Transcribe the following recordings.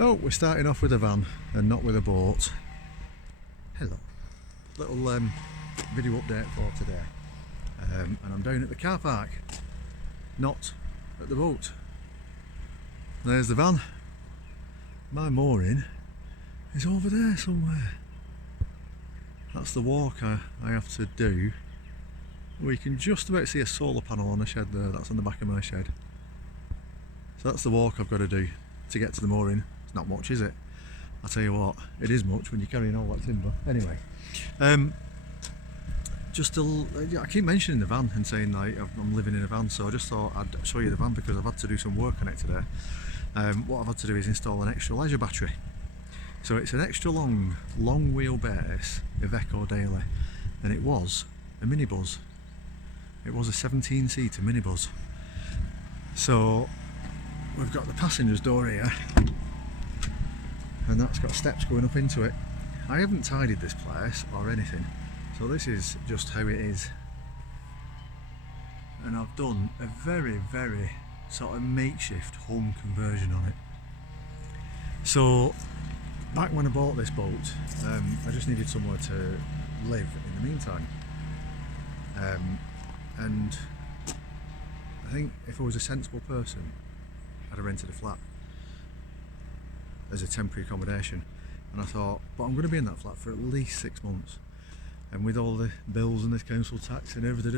Oh, we're starting off with a van and not with a boat. Hello. Little video update for today. And I'm down at the car park, not at the boat. There's the van. My mooring is over there somewhere. That's the walk I have to do. We can just about see a solar panel on the shed there. That's on the back of my shed. So that's the walk I've got to do to get to the mooring. It's not much, is it? I'll tell you what, it is much when you're carrying all that timber. Anyway, I keep mentioning the van and saying like I'm living in a van, so I just thought I'd show you the van because I've had to do some work on it today. What I've had to do is install an extra leisure battery. So it's an extra long wheelbase Iveco daily, and it was a minibus. It was a 17-seater minibus. So we've got the passenger's door here, and that's got steps going up into it. I haven't tidied this place or anything, so this is just how it is. And I've done a very sort of makeshift home conversion on it. So back when I bought this boat, I just needed somewhere to live in the meantime. And I think if I was a sensible person, I'd have rented a flat as a temporary accommodation. And I thought, but I'm going to be in that flat for at least 6 months. And with all the bills and this council tax and everything,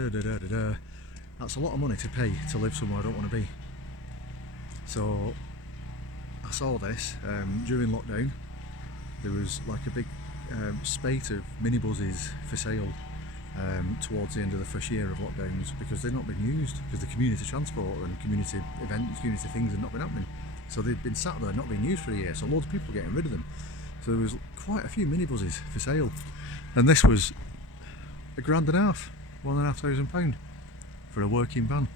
that's a lot of money to pay to live somewhere I don't want to be. So I saw this during lockdown. There was like a big spate of minibuses for sale towards the end of the first year of lockdowns, because they've not been used, because the community transport and community events, community things had not been happening. So they've been sat there not being used for a year, so loads of people were getting rid of them. So there was quite a few minibuses for sale, and this was £1,500, £1,500 for a working van.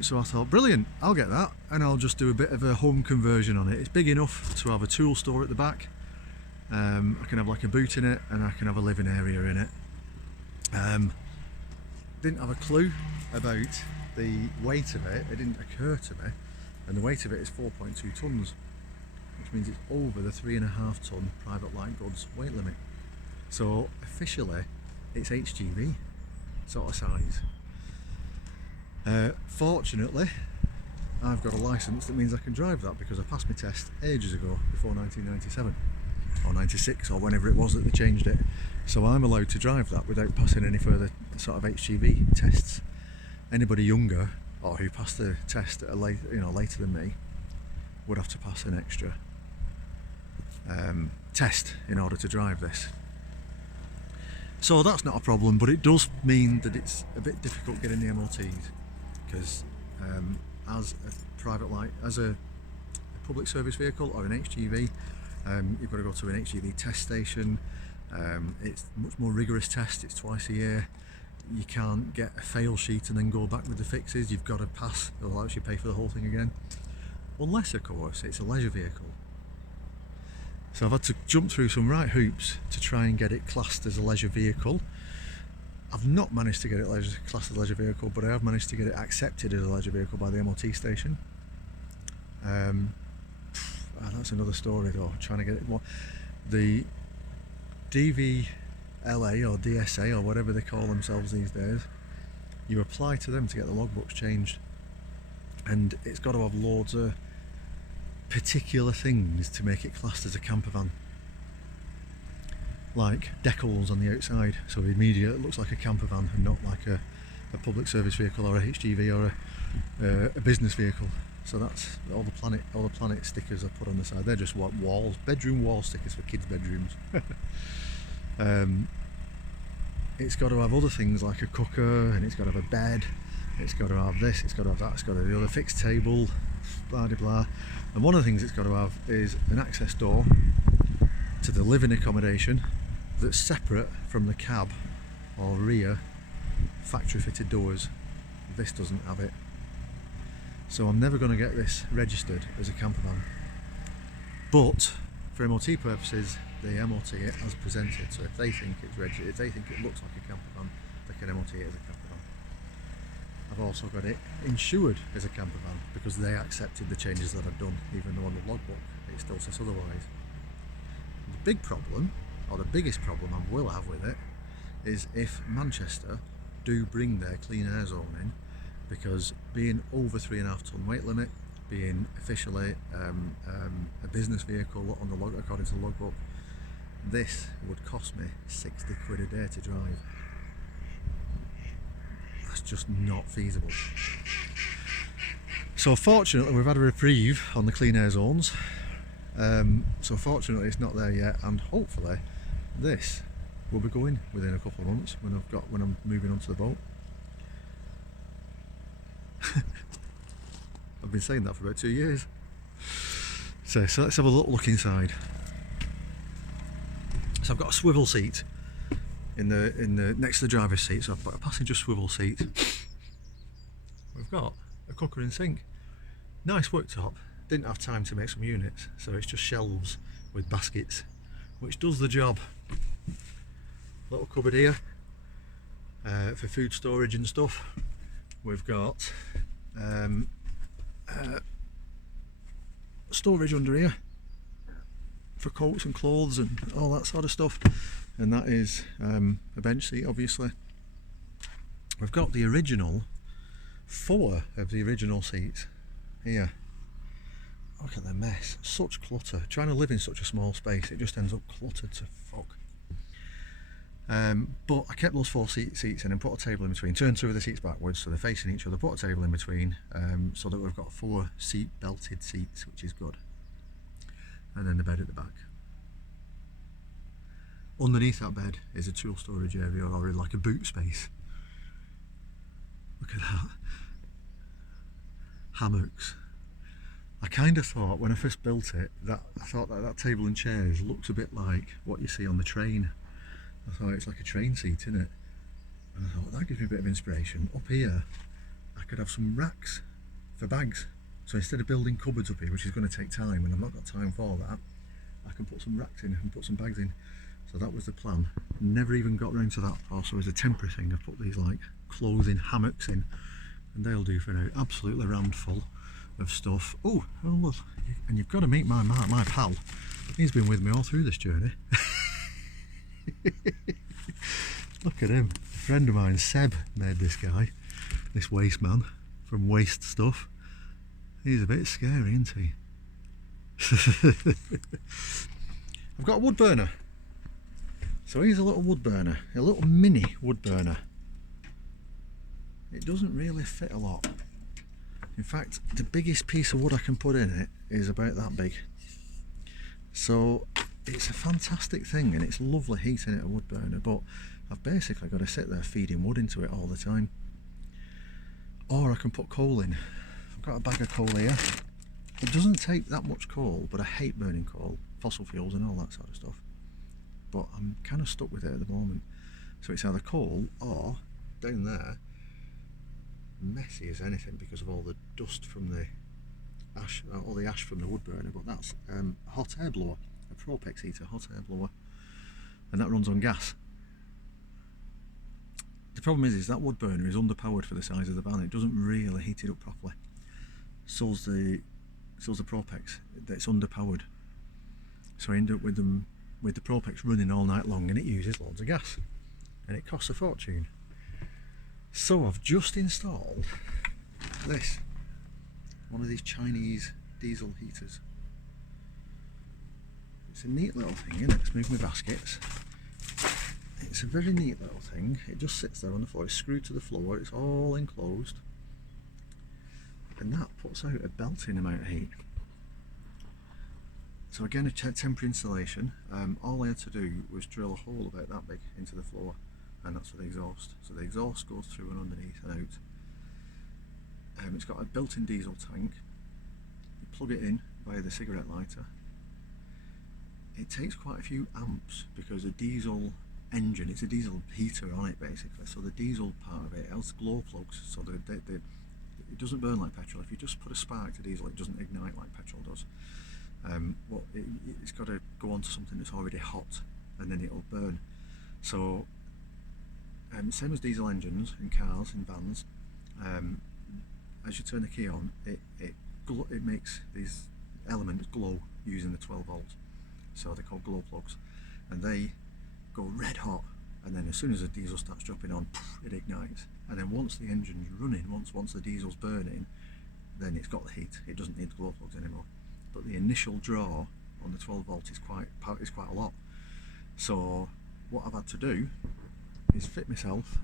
So I thought, brilliant, I'll get that, and I'll just do a bit of a home conversion on it. It's big enough to have a tool store at the back. I can have like a boot in it, and I can have a living area in it. Didn't have a clue about the weight of it. It didn't occur to me, and the weight of it is 4.2 tons, which means it's over the 3.5 ton private light goods weight limit. So officially it's HGV sort of size. Fortunately, I've got a licence that means I can drive that, because I passed my test ages ago, before 1997 or 96 or whenever it was that they changed it. So I'm allowed to drive that without passing any further sort of HGV tests. Anybody younger or who passed the test at later than me would have to pass an extra test in order to drive this. So that's not a problem, but it does mean that it's a bit difficult getting the MOTs, because as a private light, as a public service vehicle or an HGV, you've got to go to an HGV test station. It's a much more rigorous test. It's twice a year. You can't get a fail sheet and then go back with the fixes. You've got to pass, otherwise you pay for the whole thing again. Unless, of course, it's a leisure vehicle. So I've had to jump through some right hoops to try and get it classed as a leisure vehicle. I've not managed to get it classed as a leisure vehicle, but I have managed to get it accepted as a leisure vehicle by the MOT station. That's another story though, trying to get it. The DVLA or DSA or whatever they call themselves these days, you apply to them to get the logbooks changed, and it's got to have loads of particular things to make it classed as a camper van, like decals on the outside, so immediately it looks like a camper van and not like a public service vehicle or a HGV or a business vehicle. So that's all the planet stickers I put on the side. They're just what bedroom wall stickers for kids' bedrooms. It's got to have other things like a cooker, and it's got to have a bed, it's got to have this, it's got to have that, it's got to have the other fixed table, blah blah blah. And one of the things it's got to have is an access door to the living accommodation that's separate from the cab or rear factory fitted doors. This doesn't have it. So I'm never going to get this registered as a camper van. But for MOT purposes, they MOT it as presented. So if they think it's registered, if they think it looks like a camper van, they can MOT it as a camper van. I've also got it insured as a camper van because they accepted the changes that I've done, even though on the logbook it still says otherwise. The big problem, or the biggest problem I will have with it, is if Manchester do bring their clean air zone in, because being over 3.5 ton weight limit, being officially a business vehicle on the log, according to the logbook, this would cost me 60 quid a day to drive. That's just not feasible. So fortunately we've had a reprieve on the clean air zones. So fortunately it's not there yet, and hopefully this will be going within a couple of months when I'm moving onto the boat. I've been saying that for about 2 years. So let's have a little look inside. So I've got a swivel seat in the next to the driver's seat, so I've got a passenger swivel seat. We've got a cooker and sink. Nice worktop. Didn't have time to make some units, so it's just shelves with baskets, which does the job. Little cupboard here for food storage and stuff. We've got storage under here for coats and clothes and all that sort of stuff, and that is a bench seat, obviously. We've got the original 4 of the original seats here. Look at the mess, such clutter. Trying to live in such a small space, it just ends up cluttered to fuck. But I kept those 4 seats in and put a table in between, turned 2 of the seats backwards so they're facing each other, put a table in between, so that we've got 4 seat belted seats, which is good. And then the bed at the back. Underneath that bed is a tool storage area, or like a boot space. Look at that. Hammocks. I kind of thought when I first built it that that table and chairs looks a bit like what you see on the train. I thought it's like a train seat, isn't it? And I thought that gives me a bit of inspiration. Up here I could have some racks for bags. So instead of building cupboards up here, which is going to take time and I've not got time for that, I can put some racks in and put some bags in. So that was the plan. Never even got round to that. Also as a temporary thing, I've put these like clothing hammocks in, and they'll do for now. Absolutely rammed full of stuff. Oh look, and you've got to meet my pal. He's been with me all through this journey. Look at him. A friend of mine, Seb, made this guy, this waste man from Waste Stuff. He's a bit scary, isn't he? I've got a wood burner. So here's a little wood burner, a little mini wood burner. It doesn't really fit a lot. In fact, the biggest piece of wood I can put in it is about that big. So it's a fantastic thing, and it's lovely heating it a wood burner, but I've basically got to sit there feeding wood into it all the time. Or I can put coal in. I've got a bag of coal here. It doesn't take that much coal, but I hate burning coal, fossil fuels and all that sort of stuff. But I'm kind of stuck with it at the moment. So it's either coal or down there, messy as anything because of all the dust from the ash, all the ash from the wood burner, but that's a hot air blower, a propex heater, hot air blower, and that runs on gas. The problem is that wood burner is underpowered for the size of the van. It doesn't really heat it up properly. So's the propex, that's underpowered. So I end up with the propex running all night long, and it uses loads of gas, and it costs a fortune. So I've just installed this, one of these Chinese diesel heaters. It's a neat little thing, isn't it? Let's move my baskets. It's a very neat little thing. It just sits there on the floor. It's screwed to the floor. It's all enclosed, and that puts out a belting amount of heat. So again, a temporary installation. All I had to do was drill a hole about that big into the floor, and that's for the exhaust. So the exhaust goes through and underneath and out. It's got a built-in diesel tank. You plug it in via the cigarette lighter. It takes quite a few amps because a diesel engine, it's a diesel heater on it basically. So the diesel part of it has glow plugs, so it doesn't burn like petrol. If you just put a spark to diesel, it doesn't ignite like petrol does. But it's got to go onto something that's already hot, and then it'll burn. So same as diesel engines in cars and vans, as you turn the key on, it makes these elements glow using the 12 volts. So they're called glow plugs, and they go red hot. And then as soon as the diesel starts dropping on, it ignites. And then once the engine's running, once the diesel's burning, then it's got the heat. It doesn't need the glow plugs anymore. But the initial draw on the 12 volt is quite a lot. So what I've had to do is fit myself.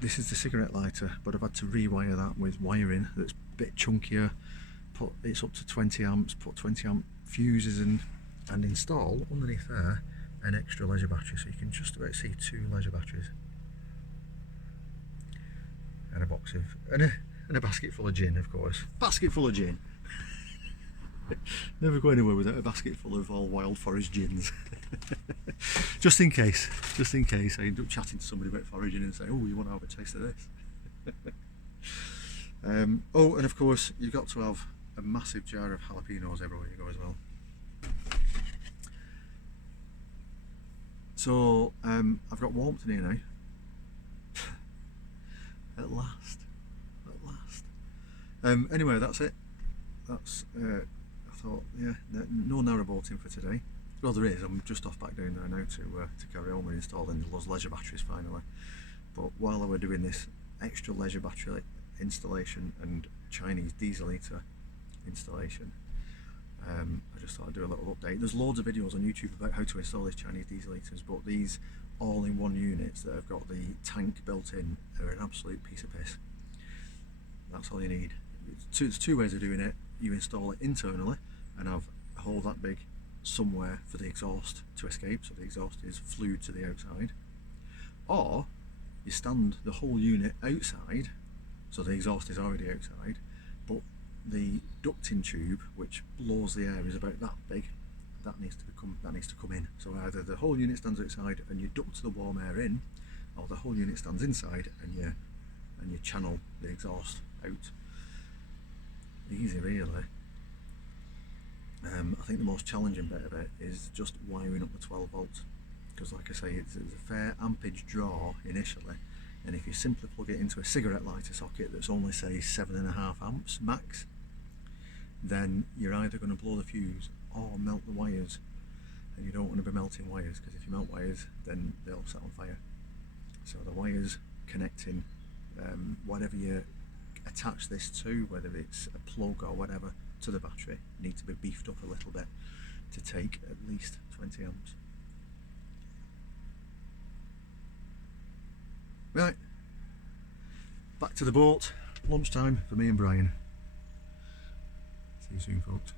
This is the cigarette lighter, but I've had to rewire that with wiring that's a bit chunkier. It's up to 20 amps. Put 20 amp fuses in, and install underneath there an extra leisure battery, so you can just about see 2 leisure batteries, and a box of and a basket full of gin, of course. Basket full of gin. Never go anywhere without a basket full of all wild forest gins. just in case I end up chatting to somebody about foraging and say, oh, you want to have a taste of this? Oh, and of course you've got to have a massive jar of jalapenos everywhere you go as well. So I've got warmth in here now. At last. Anyway, that's it. That's I thought, yeah, no narrowboating for today. Well, there is. I'm just off back down there now to carry on with installing those leisure batteries finally. But while I were doing this extra leisure battery installation and Chinese diesel heater installation, I just thought I'd do a little update. There's loads of videos on YouTube about how to install these Chinese diesel heaters, but these all-in-one units that have got the tank built in are an absolute piece of piss. That's all you need. There's 2 ways of doing it. You install it internally and have a hole that big somewhere for the exhaust to escape, so the exhaust is flued to the outside, or you stand the whole unit outside, so the exhaust is already outside, but the ducting tube which blows the air is about that big. That needs to come in. So either the whole unit stands outside and you duct the warm air in, or the whole unit stands inside and you channel the exhaust out. Easy, really. I think the most challenging bit of it is just wiring up the 12 volts, because like I say, it's a fair ampage draw initially, and if you simply plug it into a cigarette lighter socket that's only, say, 7.5 amps max, then you're either going to blow the fuse or melt the wires, and you don't want to be melting wires, because if you melt wires then they'll set on fire. So the wires connecting whatever you attach this to, whether it's a plug or whatever, to the battery, need to be beefed up a little bit to take at least 20 amps. Right, back to the boat. Lunchtime for me and Brian. See you soon, folks.